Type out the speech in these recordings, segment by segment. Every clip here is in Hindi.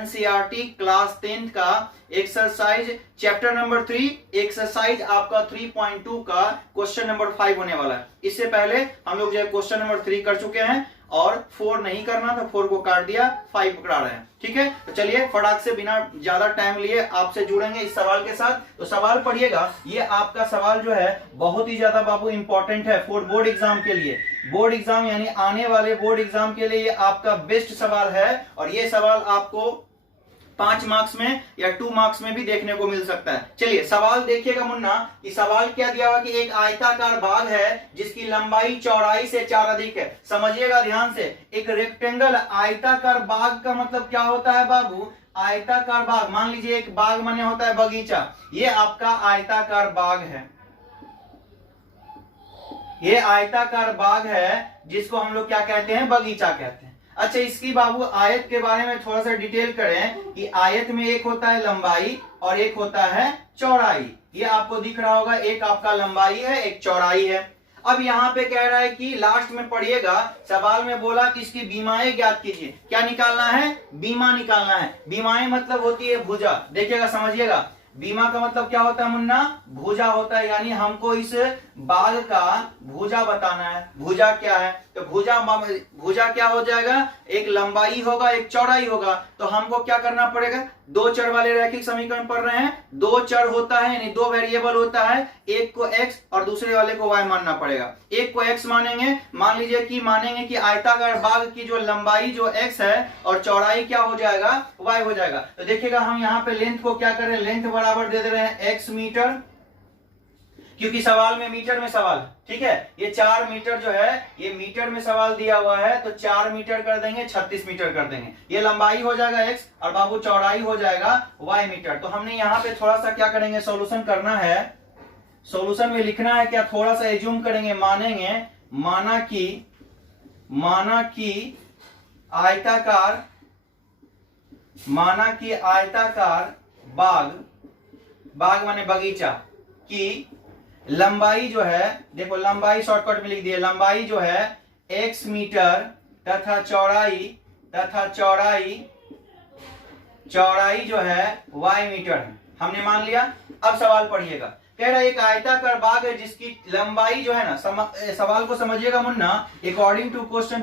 एनसीईआरटी क्लास 10th का एक्सरसाइज चैप्टर नंबर 3 एक्सरसाइज आपका 3.2 का क्वेश्चन नंबर 5 होने वाला है। इससे पहले हम लोग जो है क्वेश्चन नंबर 3 कर चुके हैं और 4 नहीं करना तो 4 को काट दिया, 5 पकड़ा रहे हैं। ठीक है, तो चलिए फटाक से बिना ज्यादा टाइम लिए आपसे जुड़ेंगे इस सवाल के साथ। तो सवाल पढ़िएगा, ये आपका सवाल जो है बहुत ही ज्यादा बाबू इंपॉर्टेंट है फॉर बोर्ड एग्जाम के लिए। बोर्ड एग्जाम यानी आने वाले बोर्ड एग्जाम के लिए ये आपका बेस्ट सवाल है और ये सवाल आपको 5 मार्क्स में या 2 मार्क्स में भी देखने को मिल सकता है। चलिए सवाल देखिएगा मुन्ना, कि सवाल क्या दिया हुआ कि एक आयताकार बाग है जिसकी लंबाई चौड़ाई से 4 अधिक है। समझिएगा ध्यान से, एक रेक्टेंगल आयताकार बाग का मतलब क्या होता है बाबू? आयताकार बाग, मान लीजिए एक बाग माने होता है बगीचा, ये आपका आयताकार बाग है। ये आयताकार बाग है जिसको हम लोग क्या कहते हैं? बगीचा कहते हैं। अच्छा, इसकी बाबू आयत के बारे में थोड़ा सा डिटेल करें कि आयत में एक होता है लंबाई और एक होता है चौड़ाई। ये आपको दिख रहा होगा, एक आपका लंबाई है एक चौड़ाई है। अब यहाँ पे कह रहा है कि लास्ट में पढ़िएगा, सवाल में बोला कि इसकी बीमाएं ज्ञात कीजिए। क्या निकालना है? बीमा निकालना है। बीमाएं मतलब होती है भुजा। देखिएगा समझिएगा, बीमा का मतलब क्या होता है मुन्ना? भुजा होता है, यानी हमको इस बाग का भुजा बताना है। भुजा क्या है? तो भुजा क्या हो जाएगा? एक लंबाई होगा एक चौड़ाई होगा। तो हमको क्या करना पड़ेगा? 2 चर वाले रैखिक समीकरण पढ़ रहे हैं, 2 चर होता है यानी 2 वेरिएबल होता है, एक को x और दूसरे वाले को y मानना पड़ेगा। एक को x मानेंगे, मान लीजिए कि मानेंगे कि आयताकार बाग की जो लंबाई जो x है और चौड़ाई क्या हो जाएगा? y हो जाएगा। तो देखिएगा हम यहाँ पे लेंथ को क्या कर रहे हैं? लेंथ बराबर दे दे रहे हैं x मीटर, क्योंकि सवाल में मीटर में सवाल, ठीक है। ये 4 मीटर जो है ये मीटर में सवाल दिया हुआ है, तो 4 मीटर कर देंगे, 36 मीटर कर देंगे। ये लंबाई हो जाएगा x और बाबू चौड़ाई हो जाएगा y मीटर। तो हमने यहाँ पे थोड़ा सा क्या करेंगे? सॉल्यूशन करना है। सॉल्यूशन में लिखना है क्या? थोड़ा सा एज्यूम करेंगे, मानेंगे, माना कि आयताकार बाग माने बगीचा की लंबाई जो है, देखो लंबाई शॉर्टकट में लिख दिए, लंबाई जो है x मीटर तथा चौड़ाई जो है y मीटर है। हमने मान लिया। अब सवाल पढ़िएगा, कह रहा है एक आयताकार बाग है जिसकी लंबाई जो है ना, सवाल को समझिएगा मुन्ना, अकॉर्डिंग टू क्वेश्चन,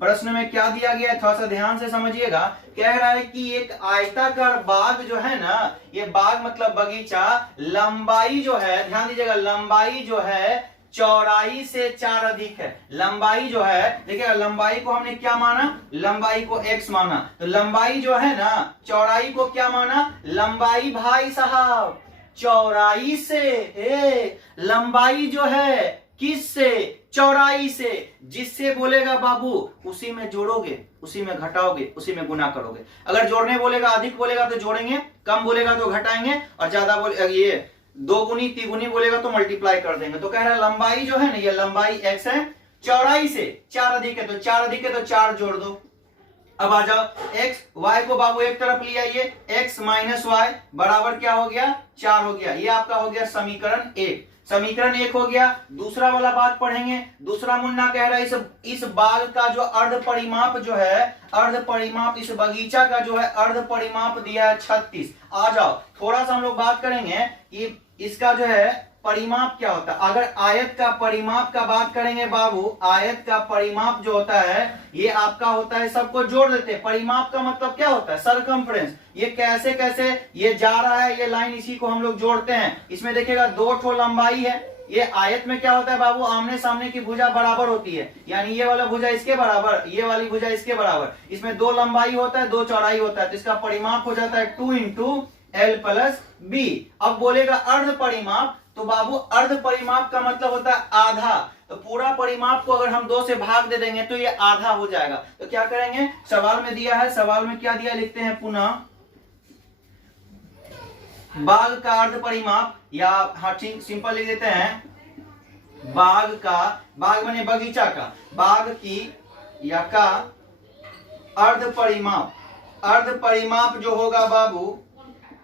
प्रश्न में क्या दिया गया है थोड़ा सा ध्यान से समझिएगा। कह रहा है कि एक आयताकार बाग जो है ना, ये बाग मतलब बगीचा, लंबाई जो है, ध्यान दीजिएगा, लंबाई जो है चौड़ाई से 4 अधिक है। लंबाई जो है, देखिएगा लंबाई को हमने क्या माना? लंबाई को x माना। तो लंबाई जो है ना, चौड़ाई को क्या माना? लंबाई भाई साहब चौड़ाई से, लंबाई जो है किससे? चौड़ाई से। जिससे बोलेगा बाबू उसी में जोड़ोगे, उसी में घटाओगे, उसी में गुना करोगे। अगर जोड़ने बोलेगा, अधिक बोलेगा तो जोड़ेंगे, कम बोलेगा तो घटाएंगे, और ज्यादा बोले ये 2 गुनी 3 गुनी बोलेगा तो मल्टीप्लाई कर देंगे। तो कह रहा है लंबाई जो है ना, ये लंबाई x है, चौड़ाई से 4 अधिक है, तो 4 अधिक है तो 4 जोड़ दो। अब आ जाओ, x y को बाबू एक तरफ ले आइए, x माइनस वाई बराबर क्या हो गया? 4 हो गया। ये आपका हो गया समीकरण 1। समीकरण 1 हो गया। दूसरा वाला बात पढ़ेंगे। दूसरा मुन्ना कह रहा है इस बाग का जो अर्ध परिमाप जो है, अर्ध परिमाप इस बगीचा का जो है अर्ध परिमाप दिया है 36। आ जाओ थोड़ा सा हम लोग बात करेंगे कि इसका जो है परिमाप क्या होता है। अगर आयत का परिमाप का बात करेंगे बाबू, आयत का परिमाप जो होता है ये आपका होता है, सबको जोड़ देते हैं। परिमाप का मतलब क्या होता है? सरकमफ्रेंस। ये कैसे कैसे ये जा रहा है, ये लाइन, इसी को हम लोग जोड़ते हैं। इसमें देखिएगा 2 ठो लंबाई है। ये आयत में क्या होता है बाबू? आमने सामने की भुजा बराबर होती है, यानी ये वाला भुजा इसके बराबर, ये वाली भुजा इसके बराबर। इसमें 2 लंबाई होता है, 2 चौड़ाई होता है, तो इसका परिमाप हो जाता है 2 × L + B। अब बोलेगा अर्ध परिमाप, तो बाबू अर्ध परिमाप का मतलब होता है आधा। तो पूरा परिमाप को अगर हम 2 से भाग दे देंगे तो ये आधा हो जाएगा। तो क्या करेंगे? सवाल में दिया है, सवाल में क्या दिया लिखते हैं पुनः, बाग का अर्ध परिमाप, या हाँ ठीक सिंपल लिख देते हैं, बाग माने बगीचा का, बाग की या का अर्ध परिमाप जो होगा बाबू,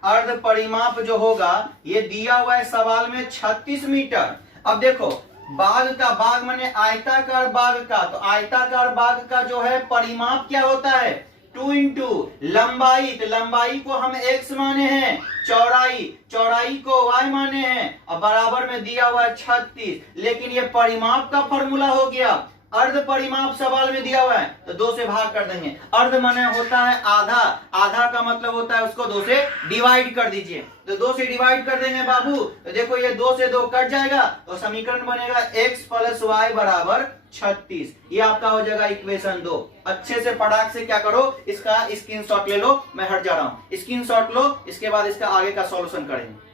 अर्ध परिमाप जो होगा ये दिया हुआ है सवाल में 36 मीटर। अब देखो बाग माने आयताकार बाग का, तो आयताकार बाग का जो है परिमाप क्या होता है? 2 इंटू लंबाई, तो लंबाई को हम x माने हैं, चौड़ाई को y माने हैं, और बराबर में दिया हुआ है 36। लेकिन ये परिमाप का फॉर्मूला हो गया, अर्ध परिमाप सवाल में दिया हुआ है तो 2 से भाग कर देंगे। अर्ध माने होता है आधा, आधा का मतलब होता है उसको 2 से डिवाइड कर दीजिए, तो 2 से डिवाइड कर देंगे बाबू, तो देखो ये 2 से 2 कट जाएगा, तो समीकरण बनेगा x प्लस वाई बराबर 36। ये आपका हो जाएगा इक्वेशन 2। अच्छे से फटाक से क्या करो, इसका स्क्रीनशॉट ले लो, मैं हट जा रहा हूं, स्क्रीनशॉट लो, इसके बाद इसका आगे का सॉल्यूशन करेंगे।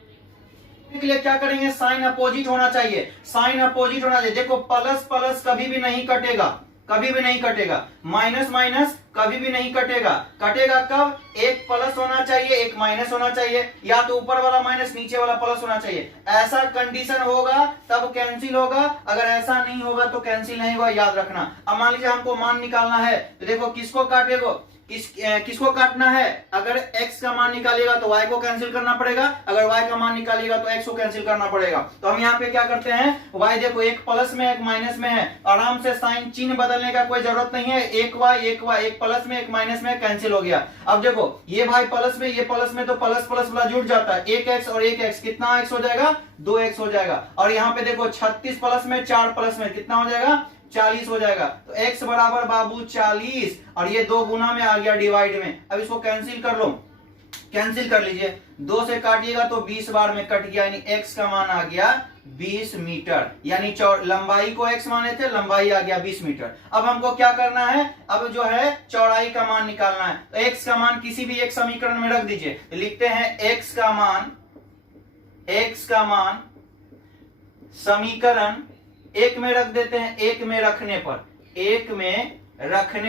के लिए क्या करेंगे, साइन अपोजिट होना चाहिए, साइन अपोजिट होना चाहिए। देखो प्लस प्लस कभी भी नहीं कटेगा, कभी भी नहीं कटेगा, माइनस माइनस कभी भी नहीं कटेगा। कटेगा कब, एक प्लस होना चाहिए एक माइनस होना चाहिए, या तो ऊपर वाला माइनस नीचे वाला प्लस होना चाहिए। ऐसा कंडीशन होगा तब कैंसिल होगा, अगर ऐसा नहीं होगा तो कैंसिल नहीं होगा, याद रखना। अब मान लीजिए हमको मान निकालना है, तो देखो किसको काटेगा, किसको काटना है, अगर x का मान निकालिएगा तो y को कैंसिल करना पड़ेगा, अगर y का मान निकालिएगा तो x को कैंसिल करना पड़ेगा। तो हम यहाँ पे क्या करते हैं, y देखो एक प्लस में एक माइनस में है, आराम से साइन चिन्ह बदलने का कोई जरूरत नहीं है, एक y एक प्लस में एक माइनस में कैंसिल हो गया। अब देखो ये भाई प्लस में ये प्लस में, तो प्लस प्लस वाला जुड़ जाता है, एक x और एक x, कितना x हो जाएगा, 2x हो जाएगा। और यहाँ पे देखो 36 प्लस में 4 प्लस में कितना हो जाएगा, 40 हो जाएगा। तो x बराबर बाबू 40, और ये 2 गुना में आ गया डिवाइड में। अब इसको कैंसिल कर लो, कैंसिल कर लीजिए, 2 से काटिएगा तो 20 बार में कट गया, यानी x का मान आ गया 20 मीटर, यानी लंबाई को x माने थे, लंबाई आ गया 20 मीटर। अब हमको क्या करना है, अब जो है चौड़ाई का मान निकालना है, तो x का मान किसी भी एक समीकरण में रख दीजिए, तो लिखते हैं x का मान समीकरण एक में रख देते हैं, एक में रखने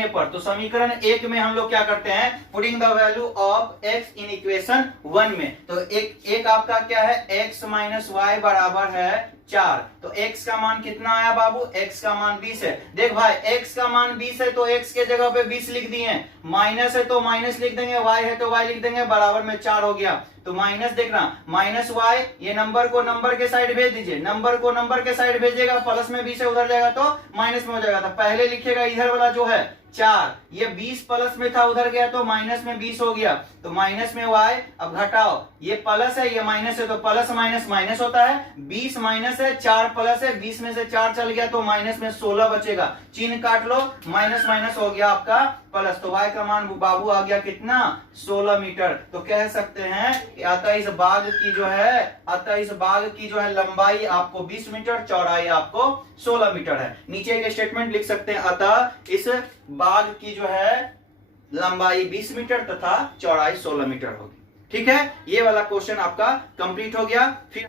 पर, तो समीकरण एक में हम लोग क्या करते हैं, putting the value of x in equation 1 में, तो एक आपका क्या है, x माइनस वाई बराबर है 4, तो x का मान कितना आया बाबू, x का मान 20 है। देख भाई x का मान 20 है तो x के जगह पे 20 लिख दिए, माइनस है तो माइनस लिख देंगे, y है तो y लिख देंगे, बराबर में 4 हो गया। तो माइनस देखना, माइनस y, ये नंबर को नंबर के साइड भेज दीजिए, नंबर को नंबर के साइड भेजिएगा, प्लस में 20 है उधर जाएगा तो माइनस में हो जाएगा। तो पहले लिखिएगा इधर वाला जो है 4, ये 20 प्लस में था उधर गया तो माइनस में 20 हो गया, तो माइनस में y, अब घटाओ, ये प्लस है ये माइनस है, तो प्लस माइनस माइनस होता है, 20 माइनस है 4 प्लस है, 20 में से 4 चल गया तो माइनस में 16 बचेगा, चिन्ह काट लो, माइनस माइनस हो गया आपका प्लस, तो y का मान बाबू आ गया कितना, 16 मीटर। तो कह सकते हैं कि अतः इस बाग की जो है लंबाई आपको 20 मीटर, चौड़ाई आपको 16 मीटर है। नीचे एक स्टेटमेंट लिख सकते हैं, अतः इस बाग की जो है लंबाई 20 मीटर तथा चौड़ाई 16 मीटर होगी। ठीक है, ये वाला क्वेश्चन आपका कंप्लीट हो गया। फिर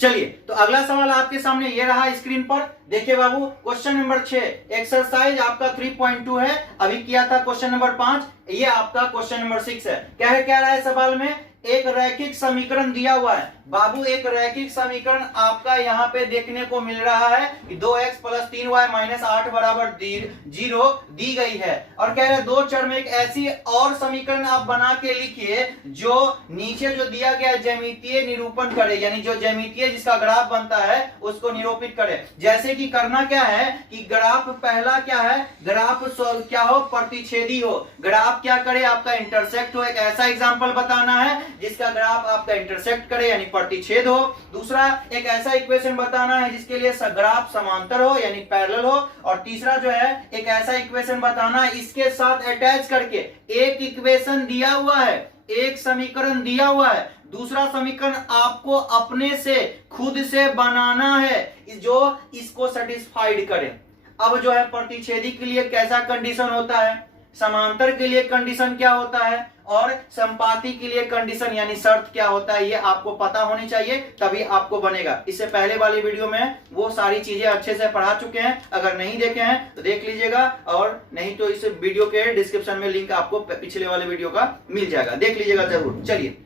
चलिए, तो अगला सवाल आपके सामने ये रहा स्क्रीन पर, देखिए बाबू, क्वेश्चन नंबर 6, एक्सरसाइज आपका 3.2 है, अभी किया था क्वेश्चन नंबर 5, ये आपका क्वेश्चन नंबर 6 है। क्या रहा है सवाल में, एक रैखिक समीकरण दिया हुआ है बाबू, एक रैखिक समीकरण आपका यहाँ पे देखने को मिल रहा है कि 2x प्लस 3y माइनस 8 बराबर 0 दी गई है, और कह रहे हैं 2 चर में एक ऐसी और समीकरण आप बना के लिखिए जो नीचे जो दिया गया ज्यामितीय निरूपण करे, यानी जो ज्यामितीय जिसका ग्राफ बनता है उसको निरूपित करे। जैसे कि करना क्या है कि ग्राफ पहला क्या है, ग्राफ क्या हो, प्रतिच्छेदी हो, ग्राफ क्या करे आपका इंटरसेक्ट हो, एक ऐसा एग्जाम्पल बताना है जिसका ग्राफ आपका इंटरसेक्ट करे यानी प्रतिच्छेद हो। दूसरा एक ऐसा इक्वेशन बताना है जिसके लिए ग्राफ समांतर हो यानी पैरेलल हो, और तीसरा जो है एक ऐसा इक्वेशन बताना है इसके साथ अटैच करके एक इक्वेशन दिया हुआ है, एक समीकरण दिया हुआ है, दूसरा समीकरण आपको अपने से खुद से बनाना है जो इसको सेटिस्फाइड करे। अब जो है प्रतिच्छेदी के लिए कैसा कंडीशन होता है, समांतर के लिए कंडीशन क्या होता है, और संपाती के लिए कंडीशन यानी शर्त क्या होता है, ये आपको पता होनी चाहिए, तभी आपको बनेगा। इससे पहले वाली वीडियो में वो सारी चीजें अच्छे से पढ़ा चुके हैं, अगर नहीं देखे हैं तो देख लीजिएगा, और नहीं तो इस वीडियो के डिस्क्रिप्शन में लिंक आपको पिछले वाले वीडियो का मिल जाएगा, देख लीजिएगा जरूर। चलिए,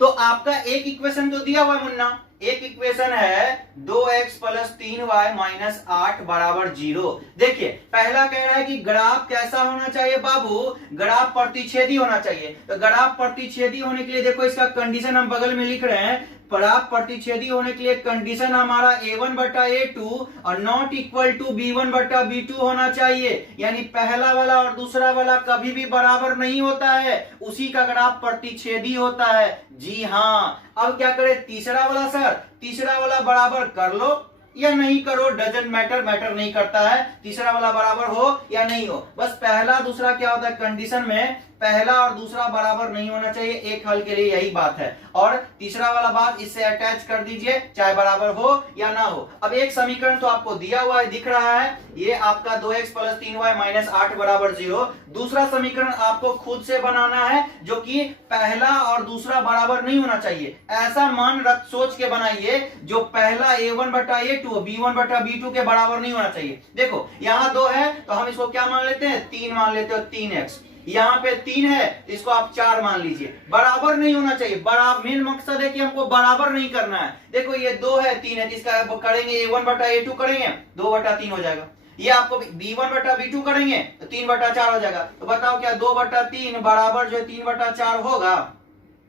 तो आपका एक इक्वेशन तो दिया हुआ है मुन्ना, एक इक्वेशन है 2x प्लस 3y माइनस 8 बराबर 0। देखिए पहला कह रहा है कि ग्राफ कैसा होना चाहिए बाबू, ग्राफ प्रतिच्छेदी होना चाहिए। तो ग्राफ प्रतिच्छेदी होने के लिए देखो इसका कंडीशन हम बगल में लिख रहे हैं, प्राप्त प्रतिच्छेदी होने के लिए कंडीशन हमारा a1 बटा a2 और नॉट इक्वल टू b1 बटा b2 होना चाहिए, यानी पहला वाला और दूसरा वाला कभी भी बराबर नहीं होता है, उसी का ग्राफ प्रतिच्छेदी होता है। जी हाँ, अब क्या करें, तीसरा वाला सर, तीसरा वाला बराबर कर लो या नहीं करो, डजंट मैटर, मैटर नहीं करता है, तीसरा वाला बराबर हो या नहीं हो, बस पहला दूसरा क्या होता है कंडीशन में, पहला और दूसरा बराबर नहीं होना चाहिए, एक हल के लिए यही बात है। और तीसरा वाला बात इससे अटैच कर दीजिए, चाहे बराबर हो या ना हो। अब एक समीकरण तो आपको दिया हुआ है, दिख रहा है, ये आपका 2x प्लस 3y माइनस 8 बराबर 0। दूसरा समीकरण आपको खुद से बनाना है, जो कि पहला और दूसरा बराबर नहीं होना चाहिए, ऐसा मान रख सोच के बनाइए जो पहला a1 बटा a2 b1 बटा b2 के बराबर नहीं होना चाहिए। देखो यहाँ 2 है तो हम इसको क्या मान लेते हैं, 3 मान लेते हो, 3x। यहाँ पे 3 है, इसको आप 4 मान लीजिए, बराबर नहीं होना चाहिए। बराबर मेन मकसद है कि हमको बराबर नहीं करना है। देखो ये 2 है, 3 है, इसका करेंगे a1 बटा a2 करेंगे 2 बटा 3 हो जाएगा। ये आपको b1 बटा b2 करेंगे तो 3 बटा 4 हो जाएगा। तो बताओ क्या 2 बटा 3 बराबर जो 3 बटा 4 होगा?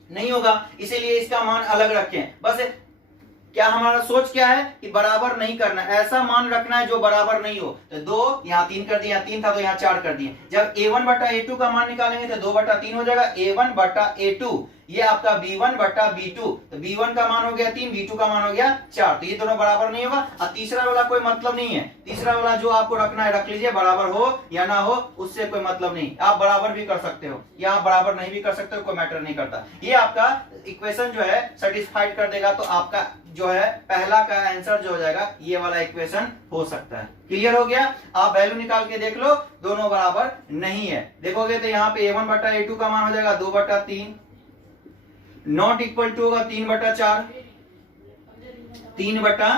नहीं होगा, इसीलिए इसका मान अलग रखें। बस क्या हमारा सोच क्या है कि बराबर नहीं करना, ऐसा मान रखना है जो बराबर नहीं हो। तो 2 यहाँ 3 कर दिए, यहाँ 3 था तो यहाँ 4 कर दिए। जब a1 बटा a2 का मान निकालेंगे तो 2 बटा 3 हो जाएगा, a1 बटा a2, ये आपका b1 बटा b2, तो b1 का मान हो गया 3, b2 का मान हो गया 4, तो ये दोनों बराबर नहीं होगा। और तीसरा वाला कोई मतलब नहीं है, तीसरा वाला जो आपको रखना है रख लीजिए, बराबर हो या ना हो उससे कोई मतलब नहीं। आप बराबर भी कर सकते हो या आप बराबर नहीं भी कर सकते हो, कोई मैटर नहीं करता। ये आपका इक्वेशन जो है सेटिस्फाइड कर देगा, तो आपका जो है पहला का आंसर जो हो जाएगा ये वाला इक्वेशन हो सकता है। क्लियर हो गया? आप वैल्यू निकाल के देख लो, दोनों बराबर नहीं है। देखोगे तो यहाँ पे a1 बटा a2 का मान हो जाएगा 2 बटा 3, नॉट इक्वल टू होगा 3 बटा 4, 3 बटा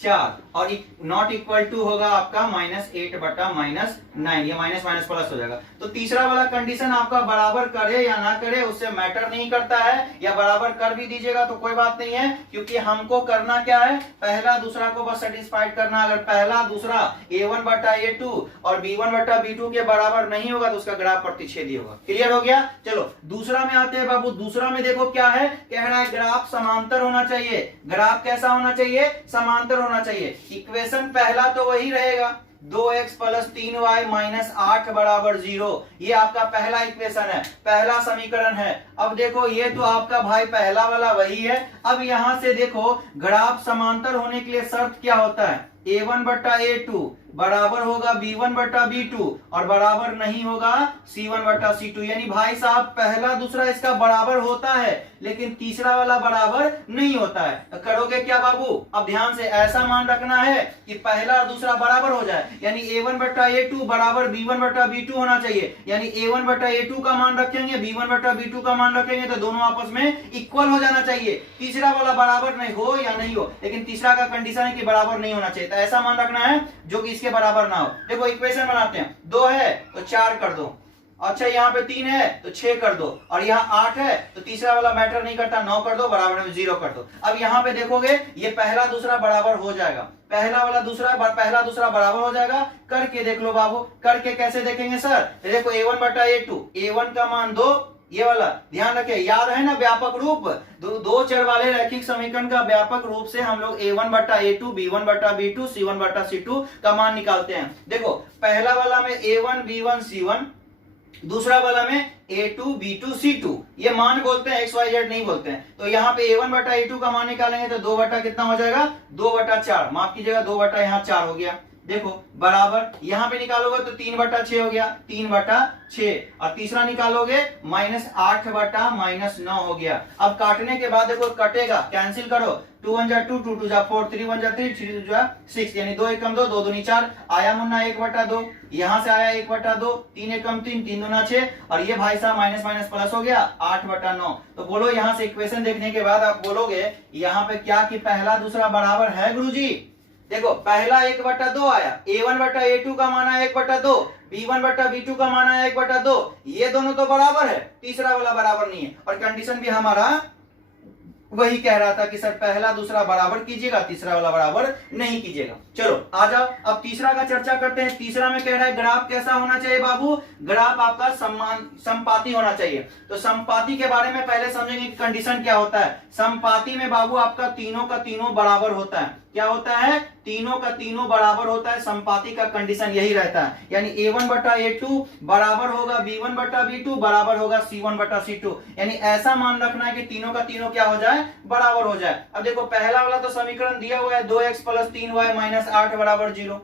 4, और नॉट इक्वल टू होगा आपका -8 बटा -9, ये माइनस माइनस प्लस हो जाएगा। तो तीसरा वाला कंडीशन आपका बराबर करे या ना करे उससे मैटर नहीं करता है, या बराबर कर भी दीजिएगा तो कोई बात नहीं है, क्योंकि हमको करना क्या है, पहला दूसरा को बस सेटिस्फाइड करना। अगर पहला दूसरा a1 बटा a2 और b1 बटा b2 के बराबर नहीं होगा तो उसका ग्राफ प्रतिच्छेदी होगा। क्लियर हो गया? चलो दूसरा में आते हैं बाबू। दूसरा में देखो क्या है, कह रहा है ग्राफ समांतर होना चाहिए। ग्राफ कैसा होना चाहिए? समांतर होना चाहिए। इक्वेशन पहला तो वही रहेगा, 2x प्लस 3y माइनस 8 बराबर 0, ये आपका पहला इक्वेशन है, पहला समीकरण है। अब देखो ये तो आपका भाई पहला वाला वही है। अब यहां से देखो ग्राफ समांतर होने के लिए शर्त क्या होता है, a1 बटा a2 बराबर होगा b1 बटा b2 और बराबर नहीं होगा c1 बटा c2। यानी भाई साहब पहला दूसरा इसका बराबर होता है लेकिन तीसरा वाला बराबर नहीं होता है। तो करोगे क्या बाबू? अब ध्यान से ऐसा मान रखना है कि पहला और दूसरा बराबर हो जाए, यानी a1 बटा a2 बराबर b1 बटा b2 होना चाहिए। यानी a1 बटा a2 का मान रखेंगे, b1 बटा b2 का मान रखेंगे तो दोनों आपस में इक्वल हो जाना चाहिए। तीसरा वाला बराबर नहीं हो या नहीं हो, लेकिन तीसरा का कंडीशन है कि बराबर नहीं होना चाहिए। तो ऐसा मान रखना है जो कि इसके बराबर ना हो। देखो इक्वेशन बनाते हैं, 2 है तो 4 कर दो, अच्छा यहाँ पे 3 है तो 6 कर दो, और यहाँ 8 है तो तीसरा वाला मैटर नहीं करता, 9 कर दो, बराबर में 0 कर दो। अब यहाँ पे देखोगे ये पहला दूसरा बराबर हो जाएगा, पहला वाला दूसरा पहला दूसरा बराबर हो जाएगा। करके देख लो बाबू, करके कैसे देखेंगे सर? देखो a1 बटा a2, a1 का मान 2, ये वाला ध्यान रखे, याद है ना व्यापक रूप, दो चर वाले रैखिक समीकरण का व्यापक रूप से हम लोग a1 बटा a2, b1 बटा b2, c1 बटा c2 का मान निकालते हैं। देखो पहला वाला में a1 b1 c1, दूसरा वाला में a2 b2 c2, ये मान बोलते हैं, xyz नहीं बोलते हैं। तो यहाँ पे a1 बटा a2 का मान निकालेंगे तो 2 बटा कितना हो जाएगा? 2 बटा 4, माफ कीजिएगा 2 बटा यहाँ 4 हो गया। देखो बराबर यहाँ पे निकालोगे तो 3 बटा 6 हो गया, 3 बटा 6, और तीसरा निकालोगे -8 बटा -9 हो गया। अब काटने के बाद देखो कटेगा, कैंसिल करो, 2 1 जा 2, 2 2 जा 4, 3 1 जा 3, 3 2 जा 6, यानी 2 1 2, 2 2 4, आया मुन्ना 1 बटा 2, यहाँ से आया 1 बटा 2, 3 1 3, 3 2 6, और ये भाई साहब माइनस माइनस प्लस हो गया 8 बटा 9। तो बोलो यहाँ से इक्वेशन देखने के बाद आप बोलोगे यहाँ पे क्या कि पहला दूसरा बराबर है गुरुजी? देखो पहला 1 बटा 2 आया, a1 बटा a2 का मान आया 1 बटा 2, b1 बटा b2 का मान आया 1 बटा 2, ये दोनों तो बराबर है, तीसरा वाला बराबर नहीं है। और कंडीशन भी हमारा वही कह रहा था कि सर पहला दूसरा बराबर कीजिएगा, तीसरा वाला बराबर नहीं कीजिएगा। चलो आ जाओ अब तीसरा का चर्चा करते हैं। तीसरा में कह रहा है ग्राफ कैसा होना चाहिए बाबू, ग्राफ आपका समपाती होना चाहिए। तो समपाती के बारे में पहले समझेंगे कि कंडीशन क्या होता है। समपाती में बाबू आपका तीनों का तीनों बराबर होता है। क्या होता है, तीनों का तीनों बराबर होता है। समपाती का कंडीशन यही रहता है, यानी a1 बटा a2 बराबर होगा b1 बटा b2 बराबर होगा c1 बटा c2। यानी ऐसा मान रखना है कि तीनों का तीनों क्या हो जाए, बराबर हो जाए। अब देखो पहला वाला तो समीकरण दिया हुआ है 2x + 3y - 8 बराबर 0।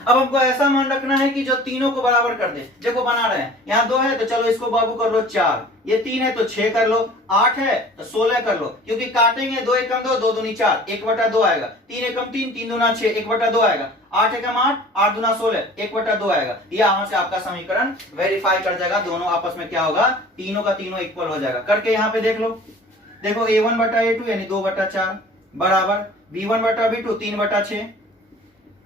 अब हमको ऐसा मान रखना है कि जो तीनों को बराबर कर दे। देखो बना रहे हैं, यहाँ 2 है तो चलो इसको बाबू कर लो 4, ये 3 है तो 6 कर लो, 8 है तो 16 कर लो, क्योंकि काटेंगे 2 एकम 2, 2 दूनी 4, 1 बटा 2 आएगा, 3 एकम 3, 3 दूना 6, 1 बटा 2 आएगा, 8 एकम 8, 8 दूना 16, 1 बटा 2 आएगा। यहाँ से आपका समीकरण वेरीफाई कर जाएगा, दोनों आपस में क्या होगा, तीनों का तीनों इक्वल हो जाएगा। करके यहाँ पे देख लो, देखो a1 बटा a2 यानी 2 बटा 4 बराबर b1 बटा b2 3 बटा 6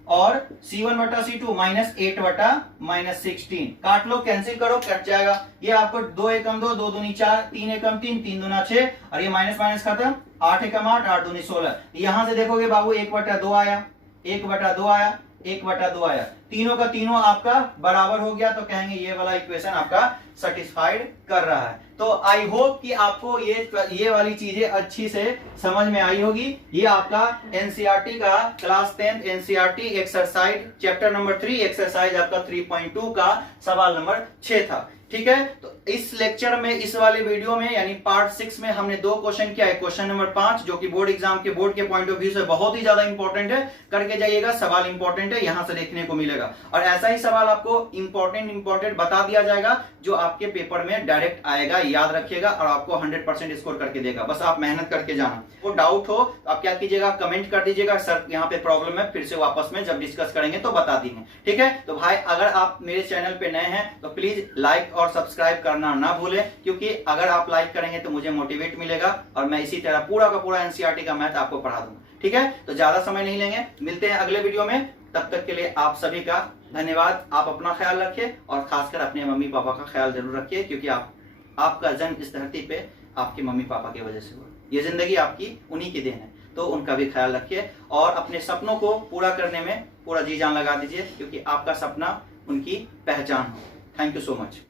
और c1 बटा c2 -8 बटा -16। काट लो, कैंसिल करो, कट जाएगा। ये आपको 2 एकम 2, 2 दूनी 4, 3 एकम 3, 3 दूना 6 और ये माइनस माइनस खत्म, 8 एकम 8, 8 दूनी 16। यहां से देखोगे बाबू 1 बटा 2 आया, 1 बटा 2 आया, 1 बटा 2 आया, तीनों का तीनों आपका बराबर हो गया। तो कहेंगे ये वाला इक्वेशन आपका सेटिस्फाइड कर रहा है। तो आई होप कि आपको ये वाली चीजें अच्छी से समझ में आई होगी। ये आपका एनसीईआरटी का class 10 NCERT exercise chapter number 3 exercise आपका 3.2 का सवाल नंबर 6 था। ठीक है, तो इस लेक्चर में, इस वाले वीडियो में यानी पार्ट 6 में हमने 2 क्वेश्चन किया है। क्वेश्चन नंबर 5 जो कि बोर्ड एग्जाम के बोर्ड के पॉइंट ऑफ व्यू से बहुत ही ज्यादा इंपॉर्टेंट है, करके जाइएगा, सवाल इंपॉर्टेंट है, यहां से देखने को मिलेगा। और ऐसा ही सवाल आपको इंपॉर्टेंट बता दिया जाएगा जो आपके पेपर में डायरेक्ट आएगा, याद रखिएगा, और आपको 100% स्कोर करके देगा। बस आप मेहनत करके जाना। वो डाउट हो तो आप क्या कीजिएगा, कमेंट कर दीजिएगा, सर यहाँ पे प्रॉब्लम है, फिर से वापस में जब डिस्कस करेंगे तो बता देंगे। ठीक है, तो भाई अगर आप मेरे चैनल पे नए हैं तो प्लीज लाइक और सब्सक्राइब करना ना भूलें, क्योंकि अगर आप लाइक करेंगे तो मुझे मोटिवेट मिलेगा और मैं इसी तरह पूरा का पूरा एनसीईआरटी का मैथ आपको पढ़ा दूंगा। ठीक है, तो ज्यादा समय नहीं लेंगे, मिलते हैं अगले वीडियो में। तब तक के लिए आप सभी का धन्यवाद। आप अपना ख्याल रखिए और खासकर अपने मम्मी पापा का ख्याल जरूर रखिए, क्योंकि आपका जन्म इस धरती पे आपके मम्मी पापा की वजह से हुआ। ये जिंदगी आपकी उन्हीं की देन है, तो उनका भी ख्याल रखिए और अपने सपनों को पूरा करने में पूरा जी जान लगा दीजिए, क्योंकि आपका सपना उनकी पहचान हो। Thank you so much.